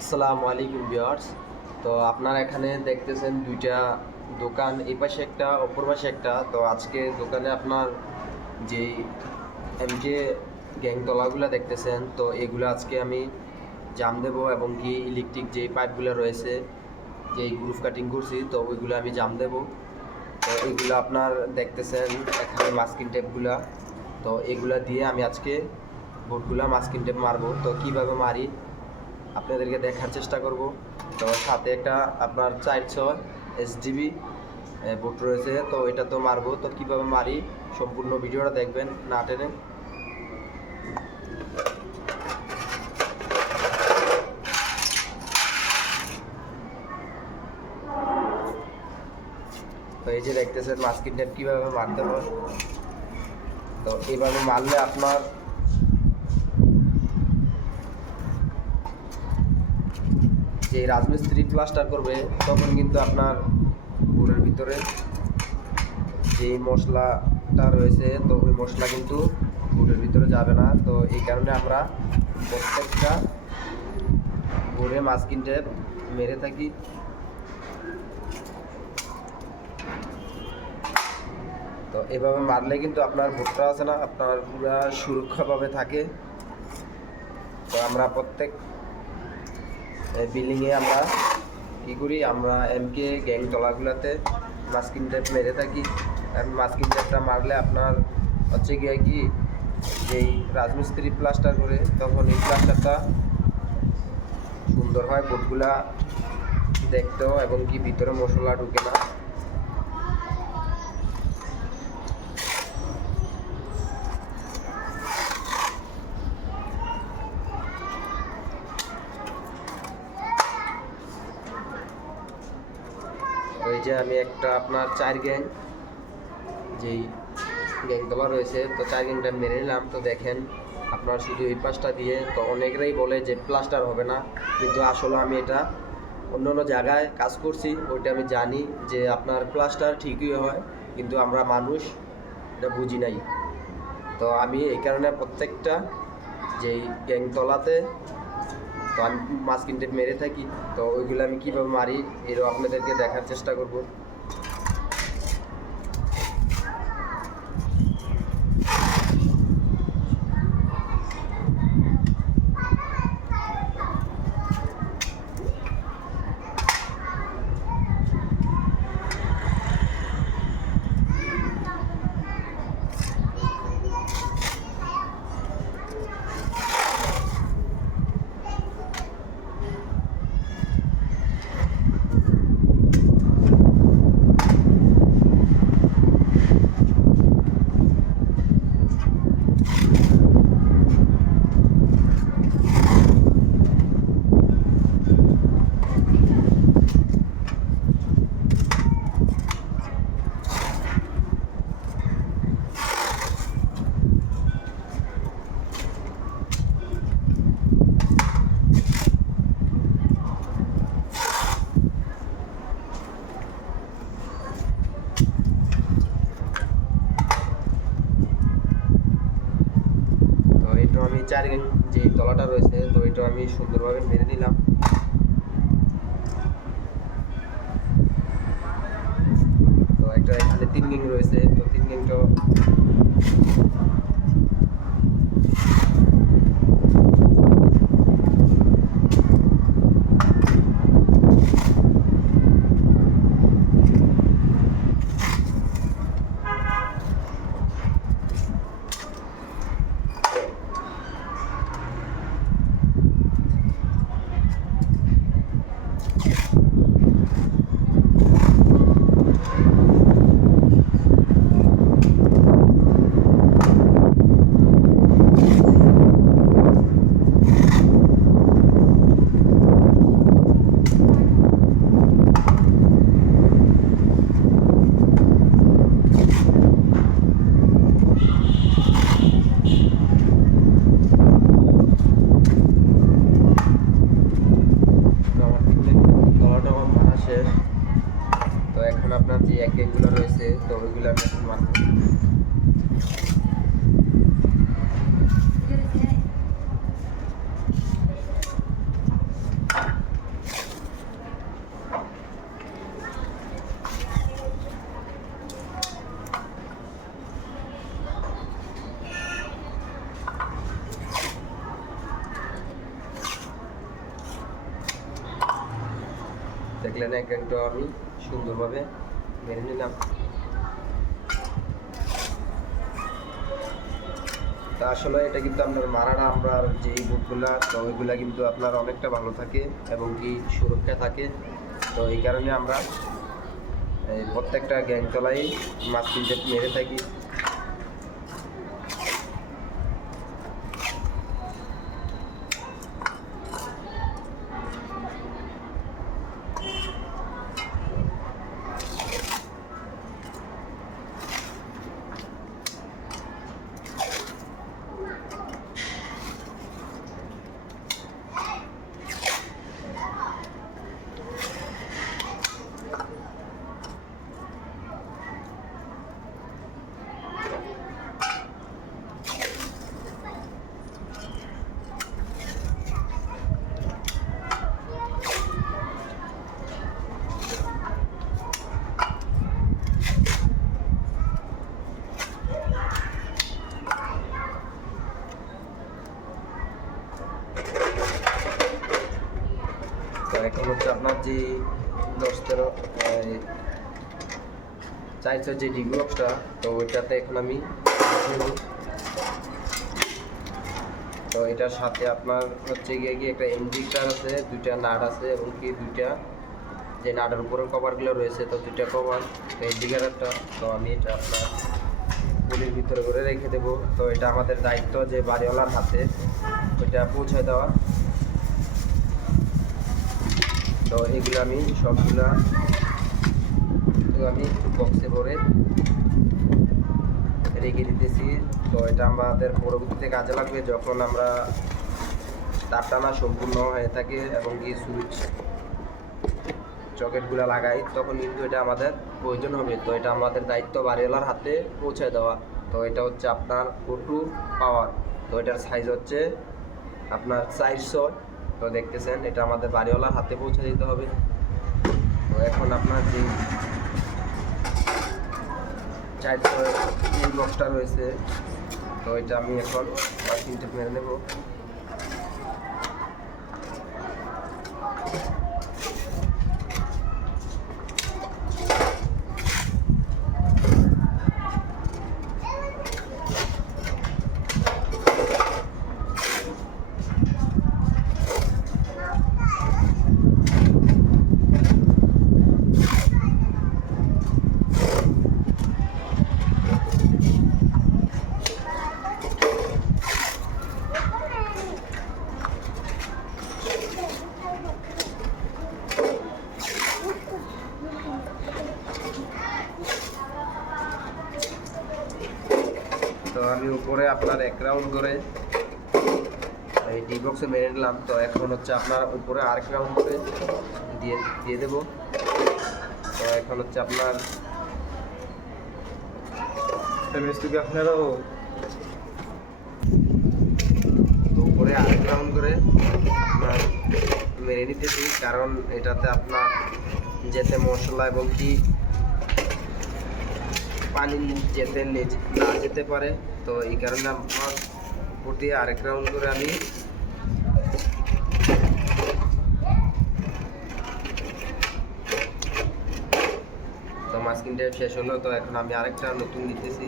আসসালামু আলাইকুম ভিউয়ার্স। তো আপনারা এখানে দেখতেছেন দুইটা দোকান এই পাশে একটা, অপর পাশে একটা। তো আজকে দোকানে আপনার যে এমজে গ্যাংতলাগুলো দেখতেছেন, তো এগুলো আজকে আমি জাম দেবো এবং কি ইলেকট্রিক যে পাইপগুলো রয়েছে যে গ্রুপ কাটিং করছি, তো ওইগুলো আমি জাম দেবো। তো এগুলো আপনার দেখতেছেন এখানে মাস্কিন টেপগুলা তো এগুলা দিয়ে আমি আজকে বোর্ডগুলা মাস্কিন টেপ মারবো। তো কীভাবে মারি? আপনাদেরকে দেখার চেষ্টা করব। তো সাথে একটা আপনার চারশো এসডিবি বোট রয়েছে। তো এটা তো মারবো। তো কীভাবে মারি? সম্পূর্ণ ভিডিওটা দেখবেন না টেনে। তো এই যে দেখতেছেন মাস্কিন টেপ কীভাবে মারতে হয়? তো এইভাবে মারলে আপনার যে রাজমিস্ত্রি প্লাস্টার করবে, তখন কিন্তু আপনার বোর্ডের ভিতরে যে মশলাটা রয়েছে, তো ওই মশলা কিন্তু বোর্ডের ভিতরে যাবে না। তো এই কারণে আমরা প্রত্যেকটা বোর্ডে মাছ কিনতে মেরে থাকি। তো এভাবে মারলে কিন্তু আপনার ভুট্টা আছে না, আপনার পুরা সুরক্ষাভাবে থাকে। তো আমরা প্রত্যেক বিল্ডিংয়ে আমরা কী করি, আমরা এমকে গ্যাং তলাগুলোতে মাস্কিন টেপ মেরে থাকি। আর মাস্কিন টেপটা মারলে আপনার হচ্ছে গিয়ে কি, যেই রাজমিস্ত্রি প্লাস্টার করে, তখন এই প্লাস্টারটা সুন্দর হয় বোটগুলা দেখতেও এবং কি ভিতরে মশলা ঢুকে না ওই যে আমি একটা আপনার চার গ্যাং যেই গ্যাংতলা রয়েছে, তো চার গ্যাংটা মেরে নিলাম। তো দেখেন, আপনার শুধু এই পাশটা দিয়ে, তো অনেকেরাই বলে যে প্লাস্টার হবে না, কিন্তু আসলে আমি এটা অন্য অন্য জায়গায় কাজ করছি, ওইটা আমি জানি যে আপনার প্লাস্টার ঠিকই হয়, কিন্তু আমরা মানুষ এটা বুঝি নাই। তো আমি এই কারণে প্রত্যেকটা যেই গ্যাংতলাতে তো আমি মাস্কিন টেপ মেরে থাকি? তো ওইগুলো আমি কীভাবে মারি? এরও আপনাদেরকে দেখার চেষ্টা করব তো এটা আমি চার যে তলাটা রয়েছে, তো এটা আমি সুন্দরভাবে মেরে নিলাম। তো একটা এখানে তিন গিং রয়েছে, তো তিন গেংটা তো আমার তিন গেং তলাটা আমার মারা শেষ তো এখন আপনার যে এক গেংগুলো রয়েছে তো ওইগুলো আমি এখন মারবো দেখলেন এক একটা আমি সুন্দরভাবে মেরে নিলাম। তা আসলে এটা কিন্তু আপনার মারাটা আমরা যে বুটগুলা তো ওইগুলা কিন্তু আপনার অনেকটা ভালো থাকে এবং কি সুরক্ষা থাকে। তো এই কারণে আমরা প্রত্যেকটা গ্যাং তলাই মাছ কিনতে মেরে থাকি তো এখন হচ্ছে আপনার যে দশ তেরো চাইছে যে ডিগ্রক্সটা তো ওইটাতে এখন আমি তো এটার সাথে আপনার হচ্ছে গিয়ে কি একটা এনজিকার আছে, দুইটা নাট আছে এবং কি দুইটা যে নাটের উপরের কভারগুলো রয়েছে, তো দুইটা কভার, তো একটা, তো আমি এটা আপনার পুলির ভিতরে করে রেখে দেবো। তো এটা আমাদের দায়িত্ব যে বাড়িওয়ালার হাতে ওইটা পৌঁছে দেওয়া। তো এগুলো আমি সবগুলা তো আমি বক্সে ভরে রেখে দিতেছি। তো এটা আমাদের পরবর্তীতে কাজে লাগবে যখন আমরা তার টানা সম্পূর্ণ হয়ে থাকে এবং কি সুইচ চকেটগুলো লাগাই, তখন কিন্তু এটা আমাদের প্রয়োজন হবে। তো এটা আমাদের দায়িত্ব বাড়িওয়ালার হাতে পৌঁছে দেওয়া। তো এটা হচ্ছে আপনার টু পাওয়ার তো এটার সাইজ হচ্ছে আপনার চারশো। তো দেখতেছেন, এটা আমাদের বাড়িওয়ালার হাতে পৌঁছে দিতে হবে। তো এখন আপনার যে চারশো এই বক্সটা রয়েছে। তো এটা আমি এখন তিনটে মেরে নেব তো আমি উপরে আপনার এক রাউন্ড করে এই ডি বক্সে মেরে নিলাম। তো এখন হচ্ছে আপনার উপরে আরেক রাউন্ড করে দিয়ে দিয়ে দেবো। তো এখন হচ্ছে আপনার আপনারাও তো উপরে আরেক রাউন্ড করে আপনার মেরে নিতেছি কারণ এটাতে আপনার যেতে মশলা এবং কি পানি যেতে না যেতে পারে। তো এই কারণে আমার ফুটিয়ে আরেক রাউন্ড করে আমি তো মাস্কিনটা শেষ হলো, তো এখন আমি আরেকটা নতুন নিতেছি।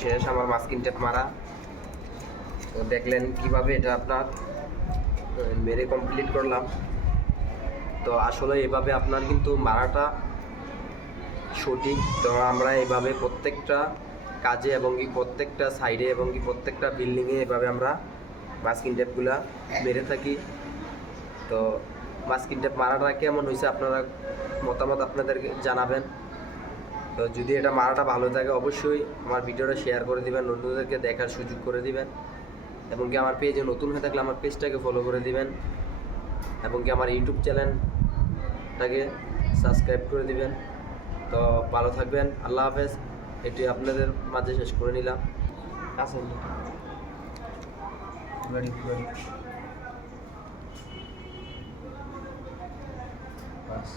শেষ, আমার মাস্কিন টেপ মারা। তো দেখলেন কীভাবে এটা আপনার মেরে কমপ্লিট করলাম। তো আসলে এভাবে আপনার কিন্তু মারাটা সঠিক। তো আমরা এভাবে প্রত্যেকটা কাজে এবং কি প্রত্যেকটা সাইডে এবং কি প্রত্যেকটা বিল্ডিংয়ে এভাবে আমরা মাস্কিন টেপগুলা মেরে থাকি। তো মাস্কিন টেপ মারাটা কেমন হয়েছে আপনারা মতামত আপনাদেরকে জানাবেন। তো যদি এটা মারাটা ভালো থাকে অবশ্যই আমার ভিডিওটা শেয়ার করে দিবেন অন্যদেরকে দেখার সুযোগ করে দিবেন। এবং কি আমার পেজে নতুন হয়ে থাকলে আমার পেজটাকে ফলো করে দিবেন। এবং কি আমার ইউটিউব চ্যানেলটাকে সাবস্ক্রাইব করে দিবেন। তো ভালো থাকবেন আল্লাহ হাফেজ। এটি আপনাদের মাঝে শেষ করে নিলাম। গাড়ি বাস।